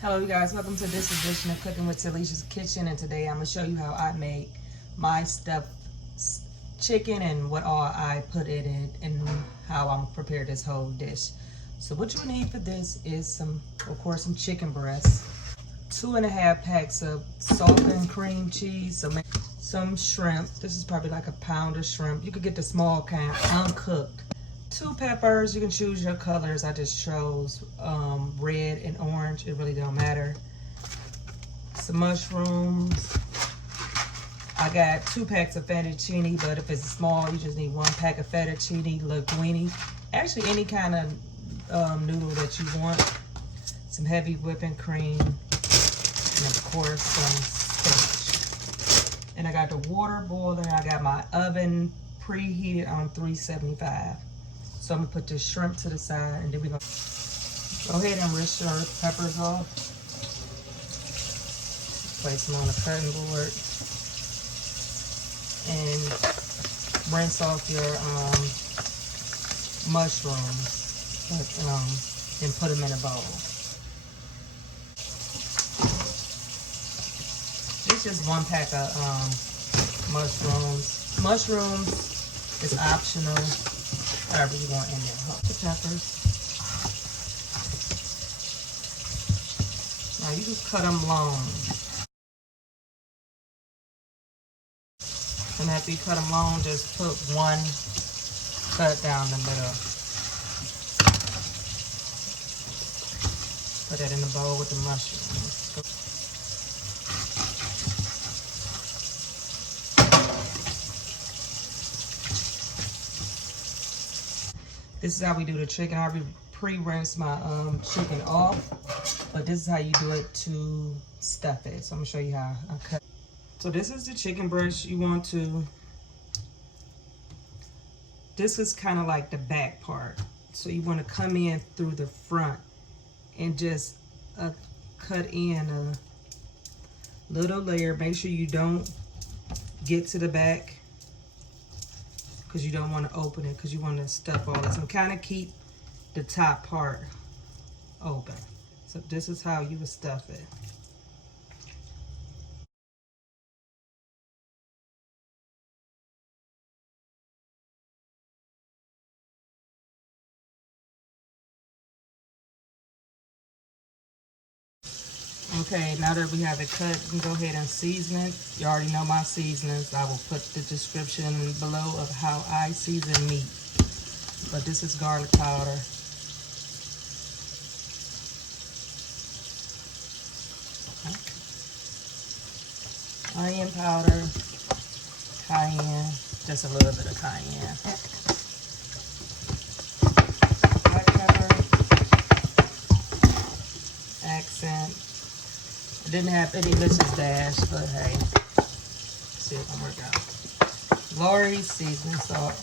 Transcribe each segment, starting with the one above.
Hello you guys, welcome to this edition of Cooking with Talessia's Kitchen, and today I'm going to show you how I make my stuffed chicken and what all I put in it and how I'm prepare this whole dish. So what you need for this is some chicken breasts, 2.5 packs of salt and cream cheese, some shrimp. This is probably like a pound of shrimp. You could get the small kind, uncooked. 2 peppers, you can choose your colors. I just chose red and orange, it really don't matter. Some mushrooms. I got 2 packs of fettuccine, but if it's small, you just need 1 pack of fettuccine, linguine. Actually, any kind of noodle that you want. Some heavy whipping cream, and of course some spinach. And I got the water boiling. I got my oven preheated on 375. So I'm gonna put this shrimp to the side, and then we're gonna go ahead and rinse your peppers off. Place them on the cutting board. And rinse off your mushrooms, and put them in a bowl. It's just 1 pack of mushrooms. Mushrooms is optional. Whatever you want in there. The peppers. Now you just cut them long. And after you cut them long, just put 1 cut down the middle. Put that in the bowl with the mushrooms. This is how we do the chicken. I already pre-rinse my chicken off, but this is how you do it to stuff it. So I'm gonna show you how I cut. So this is the chicken breast. You want to, this is kind of like the back part. So you want to come in through the front and just cut in a little layer. Make sure you don't get to the back, because you don't want to open it, because you want to stuff all this. So kind of keep the top part open. So this is how you would stuff it. Okay, now that we have it cut, you can go ahead and season it. You already know my seasonings. I will put the description below of how I season meat. But this is garlic powder. Onion powder, cayenne, just a little bit of cayenne. Black pepper, accent. I didn't have any Mrs. Dash, but hey, let's see if it can work out. Lori's seasoning salt.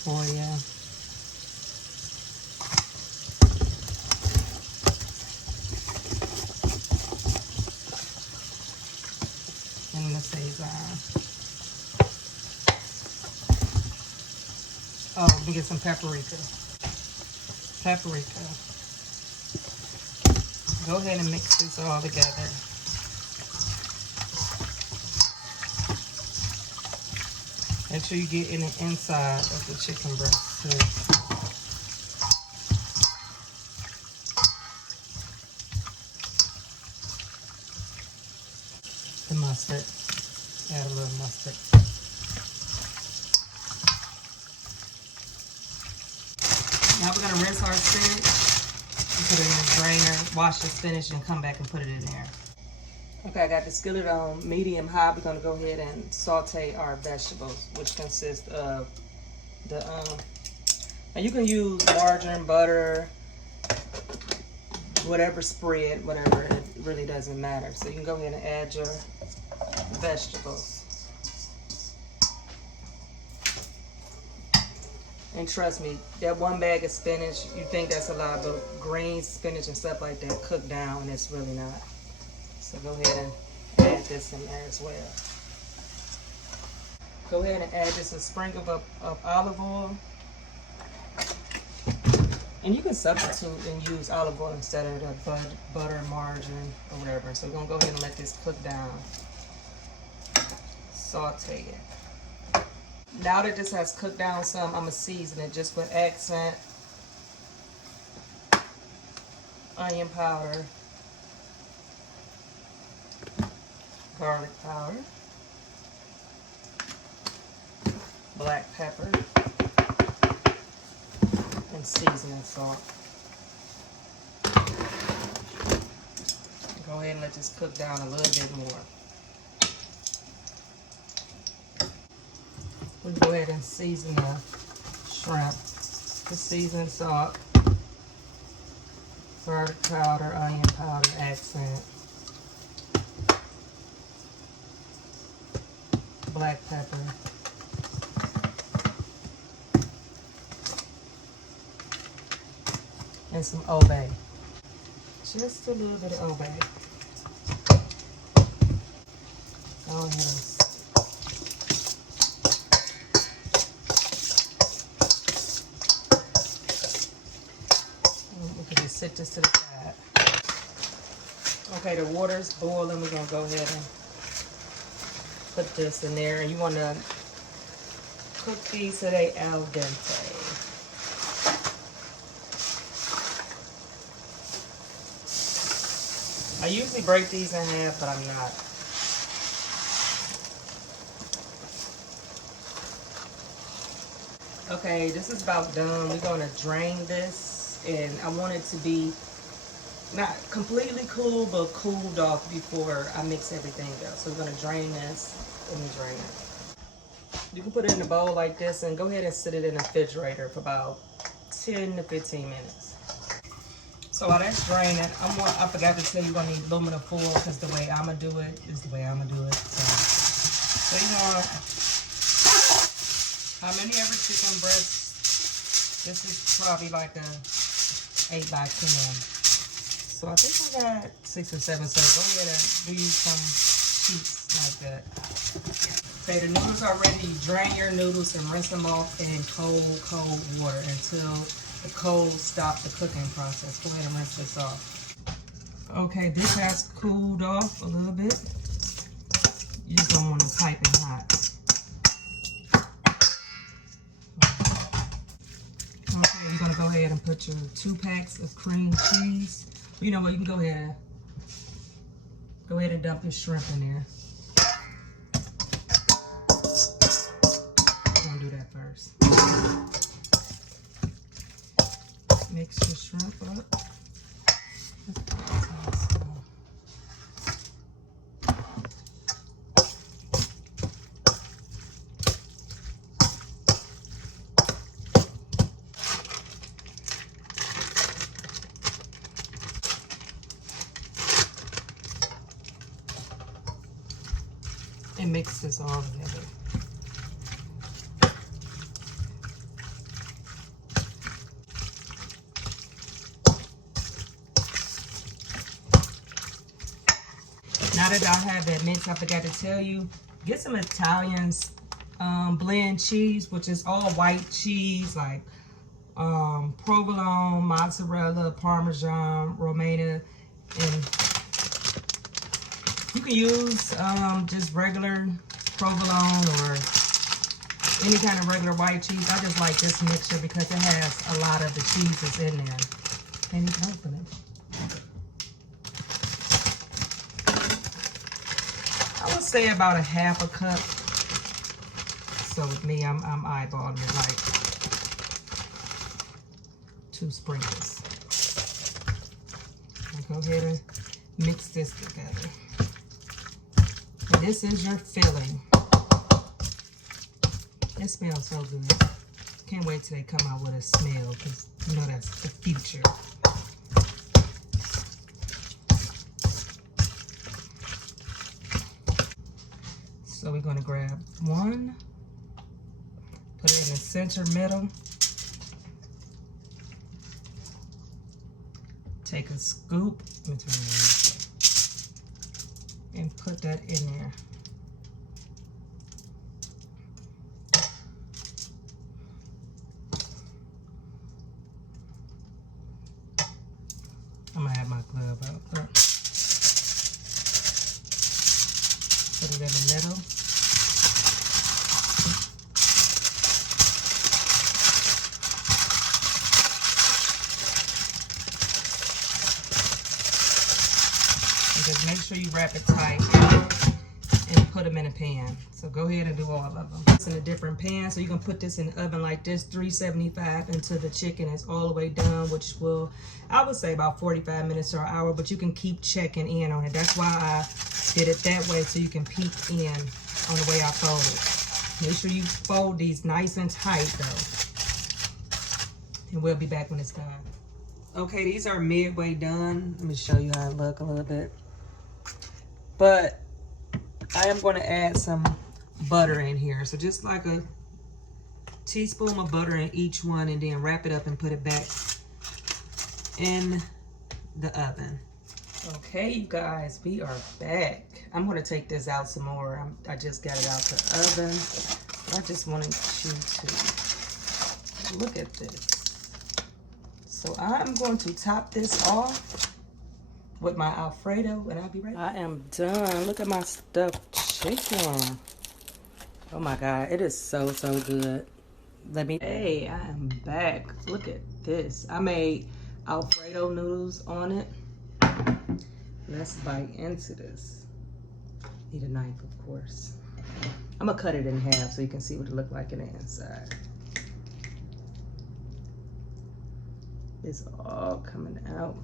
Talessia. And the Sazon. Oh, let me get some paprika. Go ahead and mix this all together. Make sure you get in the inside of the chicken breast too. The mustard. Add a little mustard. Now we're going to rinse our spinach. Put it in the drainer, wash the spinach, and come back and put it in there. Okay, I got the skillet on medium high. We're gonna go ahead and saute our vegetables, which consist of the and you can use margarine, butter, whatever spread, whatever. It really doesn't matter. So you can go ahead and add your vegetables. And trust me, that 1 bag of spinach, you think that's a lot, but greens, spinach, and stuff like that cook down, and it's really not. So go ahead and add this in there as well. Go ahead and add just a sprinkle of olive oil. And you can substitute and use olive oil instead of the butter, margarine, or whatever. So we're gonna go ahead and let this cook down. Saute it. Now that this has cooked down some, I'm gonna season it just with accent, onion powder, garlic powder, black pepper, and seasoning salt. Go ahead and let this cook down a little bit more. We'll go ahead and season the shrimp. The seasoning salt, garlic powder, onion powder, accent, black pepper, and some obey. Just a little bit of obey. Go ahead and we can just sit this to the side. Okay, the water's boiling. We're gonna go ahead and put this in there, and you want to cook these so they al dente. I usually break these in half, but I'm not. Okay, this is about done. We're going to drain this, and I want it to be not completely cool, but cooled off before I mix everything else. So we're going to drain this. Let me drain it. You can put it in a bowl like this and go ahead and sit it in the refrigerator for about 10 to 15 minutes. So while that's draining, I forgot to tell you, you're going to need aluminum foil because the way I'm going to do it is the way I'm going to do it. So you want how many ever chicken breasts? This is probably like a 8 by 10. So I think I got 6 or 7. So go ahead and do some sheets like that. Okay, the noodles are ready. You drain your noodles and rinse them off in cold water until the cold stop the cooking process. Go ahead and rinse this off. Okay, this has cooled off a little bit. You just don't want it piping hot. Okay, you're gonna go ahead and put your 2 packs of cream cheese. You know what? You can go ahead and dump your shrimp in there. I'm gonna do that first. Mix your shrimp up. And mix this all together. Now that I have that mix, I forgot to tell you, get some Italian blend cheese, which is all white cheese, like provolone, mozzarella, parmesan, romano, and you can use just regular provolone or any kind of regular white cheese. I just like this mixture because it has a lot of the cheeses in there. Can't even open it. I would say about a half a cup. So with me, I'm eyeballing it like 2 sprinkles. I'll go ahead and mix this together. And this is your filling. It smells so good. Can't wait till they come out with a smell because you know that's the future. So we're going to grab one, put it in the center middle, take a scoop, and put that in there. I'm gonna have my glove out. Look. Put it in the middle. And just make sure you wrap it tight and put them in a pan. So go ahead and do all of them. It's in a different pan, so you can put this in the oven like this, 375, until the chicken is all the way done, which will, I would say, about 45 minutes or an hour, but you can keep checking in on it. That's why I did it that way, so you can peek in on the way I fold it. Make sure you fold these nice and tight though. And we'll be back when it's done. Okay, these are midway done. Let me show you how it look a little bit. But I am going to add some butter in here. So just like a teaspoon of butter in each one, and then wrap it up and put it back in the oven. Okay, you guys, we are back. I'm going to take this out some more. I just got it out the oven. I just wanted you to look at this. So I'm going to top this off with my Alfredo, and I'll be right back. I am done. Look at my stuffed chicken. Oh my God, it is so, so good. Hey, I am back. Look at this. I made Alfredo noodles on it. Let's bite into this. Need a knife, of course. I'm gonna cut it in half so you can see what it looked like in the inside. It's all coming out.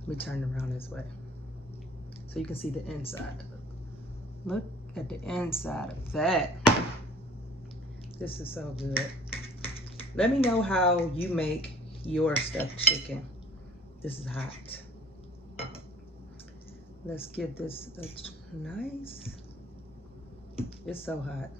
Let me turn it around this way so you can see the inside. Look at the inside of that. This is so good. Let me know how you make your stuffed chicken. This is hot. Let's give this a nice. It's so hot.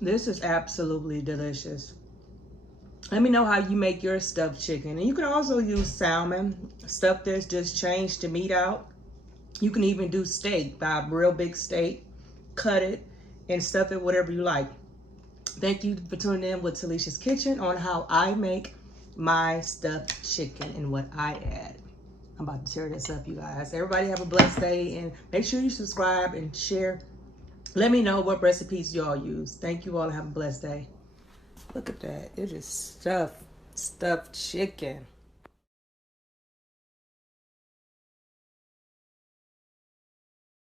This is absolutely delicious. Let me know how you make your stuffed chicken. And you can also use salmon, stuff that's just changed the meat out. You can even do steak, buy a real big steak, cut it, and stuff it whatever you like. Thank you for tuning in with Talessia's Kitchen on how I make my stuffed chicken and what I add. I'm about to tear this up, you guys. Everybody have a blessed day, and make sure you subscribe and share. Let me know what recipes y'all use. Thank you all and have a blessed day. Look at that. It is stuffed chicken.